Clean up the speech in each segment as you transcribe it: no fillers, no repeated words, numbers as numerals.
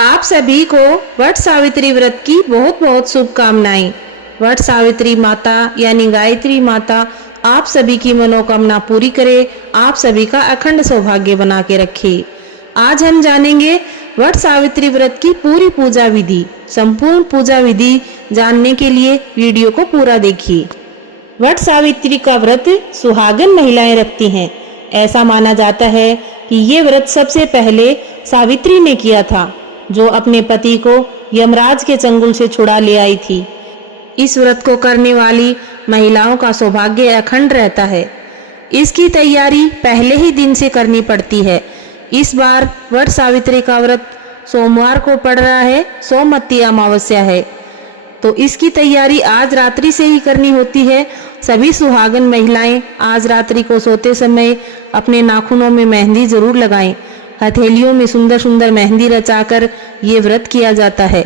आप सभी को वट सावित्री व्रत की बहुत बहुत शुभकामनाएं। वट सावित्री माता यानी गायत्री माता आप सभी की मनोकामना पूरी करे, आप सभी का अखंड सौभाग्य बना के रखे। आज हम जानेंगे वट सावित्री व्रत की पूरी पूजा विधि। संपूर्ण पूजा विधि जानने के लिए वीडियो को पूरा देखिए। वट सावित्री का व्रत सुहागन महिलाएं रखती हैं। ऐसा माना जाता है कि ये व्रत सबसे पहले सावित्री ने किया था, जो अपने पति को यमराज के चंगुल से छुड़ा ले आई थी। इस व्रत को करने वाली महिलाओं का सौभाग्य अखंड रहता है। इसकी तैयारी पहले ही दिन से करनी पड़ती है। इस बार वट सावित्री का व्रत सोमवार को पड़ रहा है, सोमवती अमावस्या है, तो इसकी तैयारी आज रात्रि से ही करनी होती है। सभी सुहागन महिलाएं आज रात्रि को सोते समय अपने नाखूनों में मेहंदी जरूर लगाएं। हथेलियों में सुंदर सुंदर मेहंदी रचाकर ये व्रत किया जाता है।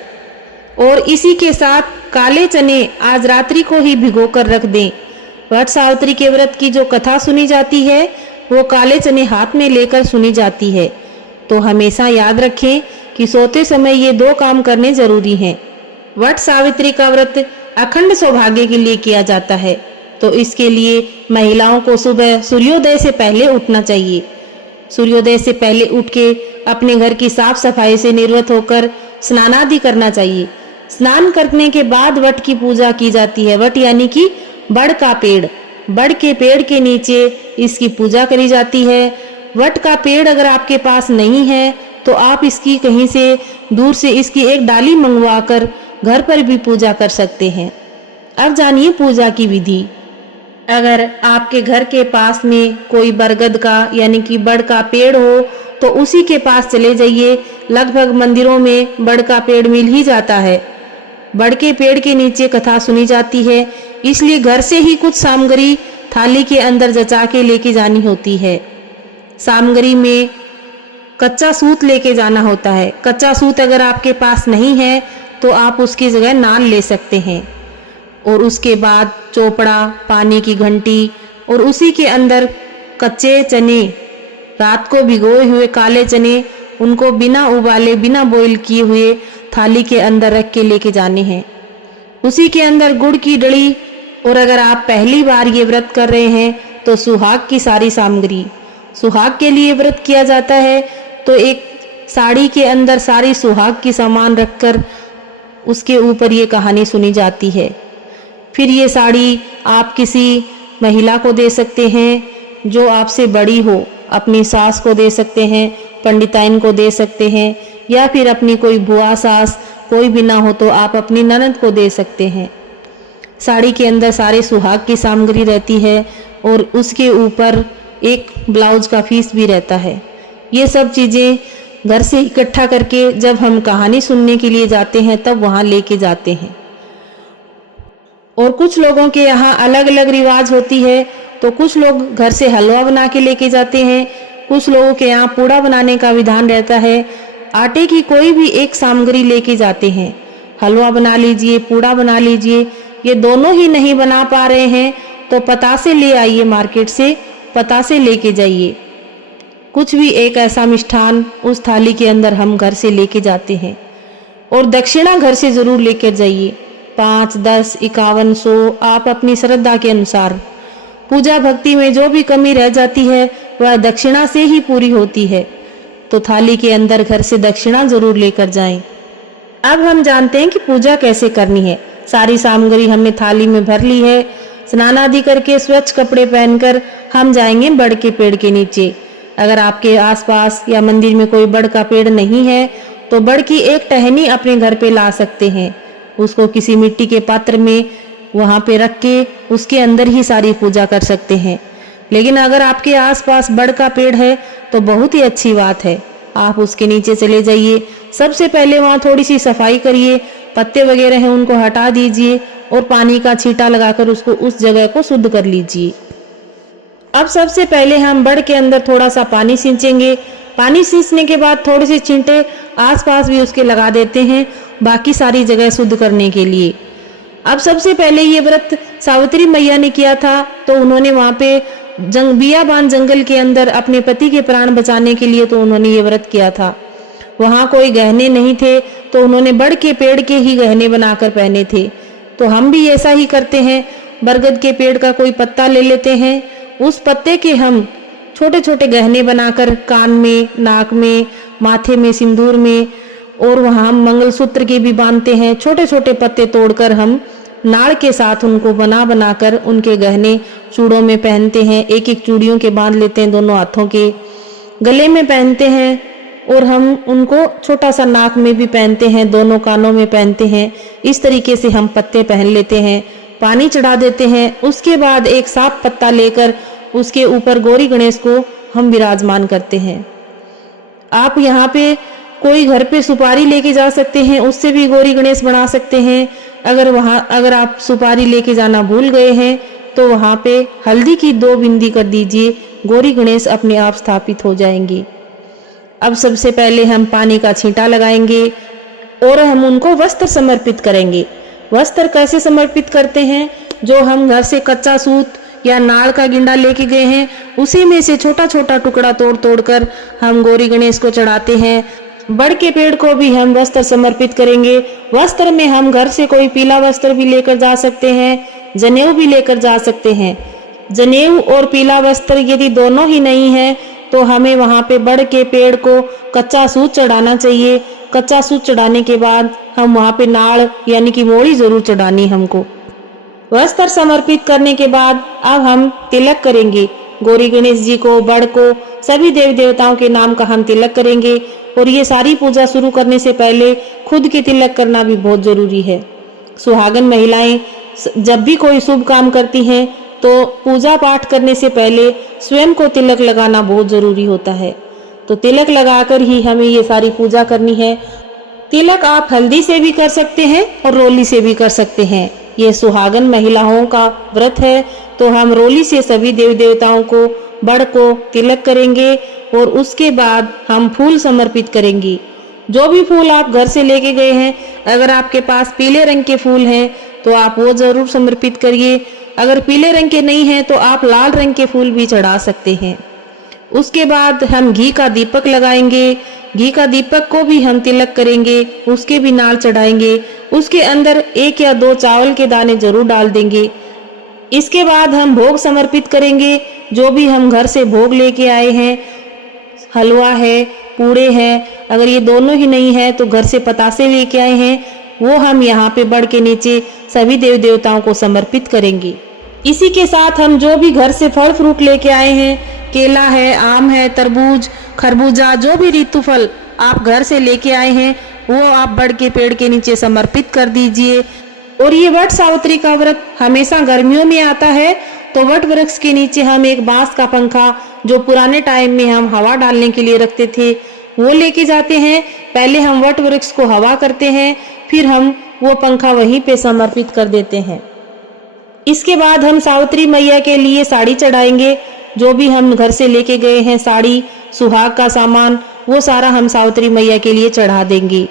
और इसी के साथ काले चने आज रात्रि को ही भिगो कर रख दें। वट सावित्री के व्रत की जो कथा सुनी जाती है वो काले चने हाथ में लेकर सुनी जाती है। तो हमेशा याद रखें कि सोते समय ये दो काम करने जरूरी हैं। वट सावित्री का व्रत अखंड सौभाग्य के लिए किया जाता है, तो इसके लिए महिलाओं को सुबह सूर्योदय से पहले उठना चाहिए। सूर्योदय से पहले उठ के अपने घर की साफ सफाई से निवृत्त होकर स्नानादि करना चाहिए। स्नान करने के बाद वट की पूजा की जाती है। वट यानी कि बड़ का पेड़, बड़ के पेड़ के नीचे इसकी पूजा करी जाती है। वट का पेड़ अगर आपके पास नहीं है तो आप इसकी कहीं से दूर से इसकी एक डाली मंगवा कर घर पर भी पूजा कर सकते हैं। अब जानिए पूजा की विधि। अगर आपके घर के पास में कोई बरगद का यानी कि बड़ का पेड़ हो तो उसी के पास चले जाइए। लगभग मंदिरों में बड़ का पेड़ मिल ही जाता है। बड़ के पेड़ के नीचे कथा सुनी जाती है, इसलिए घर से ही कुछ सामग्री थाली के अंदर जचा के लेके जानी होती है। सामग्री में कच्चा सूत लेके जाना होता है। कच्चा सूत अगर आपके पास नहीं है तो आप उसकी जगह नाल ले सकते हैं। और उसके बाद चोपड़ा, पानी की घंटी और उसी के अंदर कच्चे चने, रात को भिगोए हुए काले चने, उनको बिना उबाले बिना बॉईल किए हुए थाली के अंदर रख के लेके जाने हैं। उसी के अंदर गुड़ की डली, और अगर आप पहली बार ये व्रत कर रहे हैं तो सुहाग की सारी सामग्री। सुहाग के लिए व्रत किया जाता है तो एक साड़ी के अंदर सारी सुहाग की सामान रखकर उसके ऊपर ये कहानी सुनी जाती है। फिर ये साड़ी आप किसी महिला को दे सकते हैं जो आपसे बड़ी हो, अपनी सास को दे सकते हैं, पंडिताइन को दे सकते हैं, या फिर अपनी कोई बुआ सास कोई भी ना हो तो आप अपनी ननद को दे सकते हैं। साड़ी के अंदर सारे सुहाग की सामग्री रहती है और उसके ऊपर एक ब्लाउज का पीस भी रहता है। ये सब चीज़ें घर से इकट्ठा करके जब हम कहानी सुनने के लिए जाते हैं तब वहाँ लेके जाते हैं। और कुछ लोगों के यहाँ अलग अलग रिवाज होती है, तो कुछ लोग घर से हलवा बना के लेके जाते हैं, कुछ लोगों के यहाँ पूड़ा बनाने का विधान रहता है। आटे की कोई भी एक सामग्री लेके जाते हैं। हलवा बना लीजिए, पूड़ा बना लीजिए। ये दोनों ही नहीं बना पा रहे हैं तो पतासे ले आइए, मार्केट से पतासे लेके जाइए। कुछ भी एक ऐसा मिष्ठान उस थाली के अंदर हम घर से लेके जाते हैं। और दक्षिणा घर से जरूर लेकर जाइए, 5, 10, 51, 100 आप अपनी श्रद्धा के अनुसार। पूजा भक्ति में जो भी कमी रह जाती है वह दक्षिणा से ही पूरी होती है, तो थाली के अंदर घर से दक्षिणा जरूर लेकर जाएं। अब हम जानते हैं कि पूजा कैसे करनी है। सारी सामग्री हमने थाली में भर ली है। स्नान आदि करके स्वच्छ कपड़े पहनकर हम जाएंगे बड़ के पेड़ के नीचे। अगर आपके आसपास या मंदिर में कोई बड़ का पेड़ नहीं है तो बड़ की एक टहनी अपने घर पे ला सकते हैं। उसको किसी मिट्टी के पात्र में वहाँ पे रख के उसके अंदर ही सारी पूजा कर सकते हैं। लेकिन अगर आपके आसपास बड़ का पेड़ है तो बहुत ही अच्छी बात है, आप उसके नीचे चले जाइए। सबसे पहले वहाँ थोड़ी सी सफाई करिए, पत्ते वगैरह हैं उनको हटा दीजिए और पानी का छींटा लगाकर उसको उस जगह को शुद्ध कर लीजिए। अब सबसे पहले हम बड़ के अंदर थोड़ा सा पानी सींचेंगे। पानी सींचने के बाद थोड़े से छींटे आसपास भी उसके लगा देते हैं, बाकी सारी जगह शुद्ध करने के लिए। अब सबसे पहले ये व्रत सावित्री मैया ने किया था, तो उन्होंने वहाँ पे बियाबान जंगल के अंदर अपने पति के प्राण बचाने के लिए तो उन्होंने ये व्रत किया था। वहाँ कोई गहने नहीं थे तो उन्होंने बड़ के पेड़ के ही गहने बनाकर पहने थे। तो हम भी ऐसा ही करते हैं, बरगद के पेड़ का कोई पत्ता ले लेते हैं, उस पत्ते के हम छोटे छोटे गहने बनाकर कान में, नाक में, माथे में, सिंदूर में, और वहाँ हम मंगलसूत्र के भी बांधते हैं। छोटे छोटे पत्ते तोड़कर हम नाड़ के साथ उनको बना बनाकर उनके गहने चूड़ों में पहनते हैं। एक एक चूड़ियों के बांध लेते हैं, दोनों हाथों के गले में पहनते हैं, और हम उनको छोटा सा नाक में भी पहनते हैं, दोनों कानों में पहनते हैं। इस तरीके से हम पत्ते पहन लेते हैं, पानी चढ़ा देते हैं। उसके बाद एक साफ पत्ता लेकर उसके ऊपर गौरी गणेश को हम विराजमान करते हैं। आप यहाँ पे कोई घर पे सुपारी लेके जा सकते हैं, उससे भी गौरी गणेश बना सकते हैं। अगर आप सुपारी लेके जाना भूल गए हैं तो वहाँ पे हल्दी की 2 बिंदी कर दीजिए, गौरी गणेश अपने आप स्थापित हो जाएंगे। अब सबसे पहले हम पानी का छींटा लगाएंगे और हम उनको वस्त्र समर्पित करेंगे। वस्त्र कैसे समर्पित करते हैं? जो हम घर से कच्चा सूत या नाड़ का गिंडा लेके गए हैं, उसी में से छोटा छोटा टुकड़ा तोड़ तोड़ कर हम गौरी गणेश को चढ़ाते हैं। बड़ के पेड़ को भी हम वस्त्र समर्पित करेंगे। वस्त्र में हम घर से कोई पीला वस्त्र भी लेकर जा सकते हैं, जनेऊ भी लेकर जा सकते हैं। जनेऊ और पीला वस्त्र यदि दोनों ही नहीं है तो हमें वहाँ पे बड़ के पेड़ को कच्चा सूत चढ़ाना चाहिए। कच्चा सूत चढ़ाने के बाद हम वहाँ पे नाड़ यानी कि मोड़ी जरूर चढ़ानी हमको। वस्त्र समर्पित करने के बाद अब हम तिलक करेंगे। गौरी गणेश जी को, बड़ को, सभी देव देवताओं के नाम का हम तिलक करेंगे। और ये सारी पूजा शुरू करने से पहले खुद के तिलक करना भी बहुत जरूरी है। सुहागन महिलाएं जब भी कोई शुभ काम करती हैं तो पूजा पाठ करने से पहले स्वयं को तिलक लगाना बहुत जरूरी होता है। तो तिलक लगाकर ही हमें ये सारी पूजा करनी है। तिलक आप हल्दी से भी कर सकते हैं और रोली से भी कर सकते हैं। ये सुहागन महिलाओं का व्रत है, तो हम रोली से सभी देव देवताओं को, बड़ को तिलक करेंगे और उसके बाद हम फूल समर्पित करेंगे। जो भी फूल आप घर से लेके गए हैं, अगर आपके पास पीले रंग के फूल हैं तो आप वो जरूर समर्पित करिए। अगर पीले रंग के नहीं हैं तो आप लाल रंग के फूल भी चढ़ा सकते हैं। उसके बाद हम घी का दीपक लगाएंगे। घी का दीपक को भी हम तिलक करेंगे, उसके भी नाल चढ़ाएंगे। उसके अंदर 1 या 2 चावल के दाने जरूर डाल देंगे। इसके बाद हम भोग समर्पित करेंगे। जो भी हम घर से भोग लेके आए हैं, हलवा है, पूड़े हैं, अगर ये दोनों ही नहीं है तो घर से पतासे लेके आए हैं, वो हम यहाँ पे बड़ के नीचे सभी देव देवताओं को समर्पित करेंगे। इसी के साथ हम जो भी घर से फल फ्रूट लेके आए हैं, केला है, आम है, तरबूज, खरबूजा, जो भी ऋतु फल आप घर से लेके आए हैं वो आप बड़ के पेड़ के नीचे समर्पित कर दीजिए। और ये वट सावित्री का व्रत हमेशा गर्मियों में आता है, तो वट वृक्ष के नीचे हम एक बांस का पंखा, जो पुराने टाइम में हम हवा डालने के लिए रखते थे, वो लेके जाते हैं। पहले हम वट वृक्ष को हवा करते हैं, फिर हम वो पंखा वहीं पे समर्पित कर देते हैं। इसके बाद हम सावित्री मैया के लिए साड़ी चढ़ाएंगे। जो भी हम घर से लेके गए हैं साड़ी, सुहाग का सामान, वो सारा हम सावित्री मैया के लिए चढ़ा देंगे।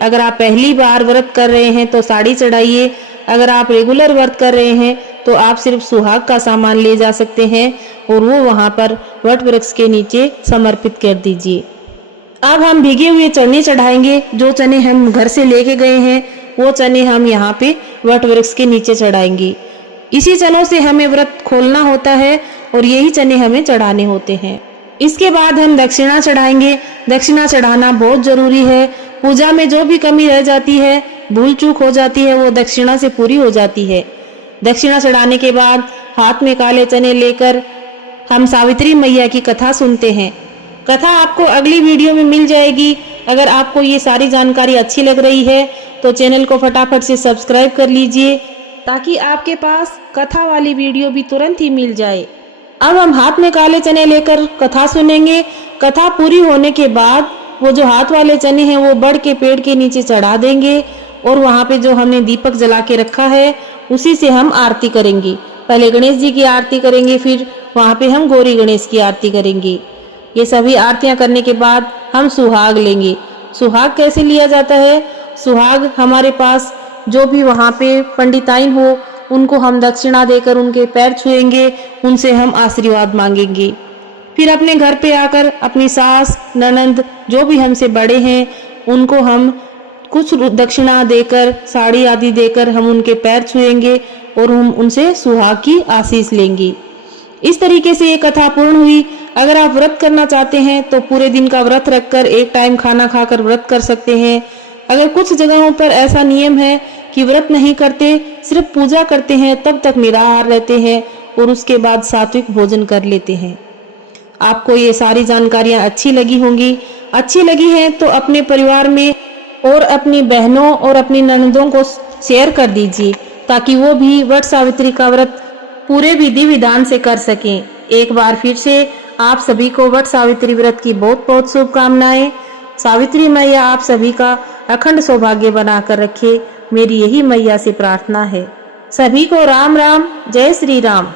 अगर आप पहली बार व्रत कर रहे हैं तो साड़ी चढ़ाइए। अगर आप रेगुलर व्रत कर रहे हैं तो आप सिर्फ सुहाग का सामान ले जा सकते हैं और वो वहाँ पर वट वृक्ष के नीचे समर्पित कर दीजिए। अब हम भीगे हुए चने चढ़ाएंगे। जो चने हम घर से लेके गए हैं वो चने हम यहाँ पे वट वृक्ष के नीचे चढ़ाएंगे। इसी चनों से हमें व्रत खोलना होता है और यही चने हमें चढ़ाने होते हैं। इसके बाद हम दक्षिणा चढ़ाएंगे। दक्षिणा चढ़ाना बहुत जरूरी है। पूजा में जो भी कमी रह जाती है, भूल चूक हो जाती है, वो दक्षिणा से पूरी हो जाती है। दक्षिणा चढ़ाने के बाद हाथ में काले चने लेकर हम सावित्री मैया की कथा सुनते हैं। कथा आपको अगली वीडियो में मिल जाएगी। अगर आपको ये सारी जानकारी अच्छी लग रही है तो चैनल को फटाफट से सब्सक्राइब कर लीजिए, ताकि आपके पास कथा वाली वीडियो भी तुरंत ही मिल जाए। अब हम हाथ में काले चने लेकर कथा सुनेंगे। कथा पूरी होने के बाद वो जो हाथ वाले चने हैं वो बड़ के पेड़ के नीचे चढ़ा देंगे और वहाँ पे जो हमने दीपक जला के रखा है उसी से हम आरती करेंगे। पहले गणेश जी की आरती करेंगे, फिर वहाँ पे हम गौरी गणेश की आरती करेंगे। ये सभी आरतियाँ करने के बाद हम सुहाग लेंगे। सुहाग कैसे लिया जाता है? सुहाग हमारे पास जो भी वहाँ पे पंडिताइन हो उनको हम दक्षिणा देकर उनके पैर छुएंगे, उनसे हम आशीर्वाद मांगेंगे। फिर अपने घर पे आकर अपनी सास, ननंद जो भी हमसे बड़े हैं उनको हम कुछ दक्षिणा देकर, साड़ी आदि देकर हम उनके पैर छुएंगे और हम उनसे सुहाग की आशीष लेंगे। इस तरीके से ये कथा पूर्ण हुई। अगर आप व्रत करना चाहते हैं तो पूरे दिन का व्रत रखकर एक टाइम खाना खाकर व्रत कर सकते हैं। अगर कुछ जगहों पर ऐसा नियम है कि व्रत नहीं करते, सिर्फ पूजा करते हैं, तब तक निराहार रहते हैं और उसके बाद सात्विक भोजन कर लेते हैं। आपको ये सारी जानकारियां अच्छी लगी होंगी। अच्छी लगी हैं तो अपने परिवार में और अपनी बहनों और अपनी ननदों को शेयर कर दीजिए ताकि वो भी वट सावित्री का व्रत पूरे विधि विधान से कर सकें। एक बार फिर से आप सभी को वट सावित्री व्रत की बहुत बहुत शुभकामनाएं। सावित्री मैया आप सभी का अखंड सौभाग्य बनाकर रखे, मेरी यही मैया से प्रार्थना है। सभी को राम राम, जय श्री राम।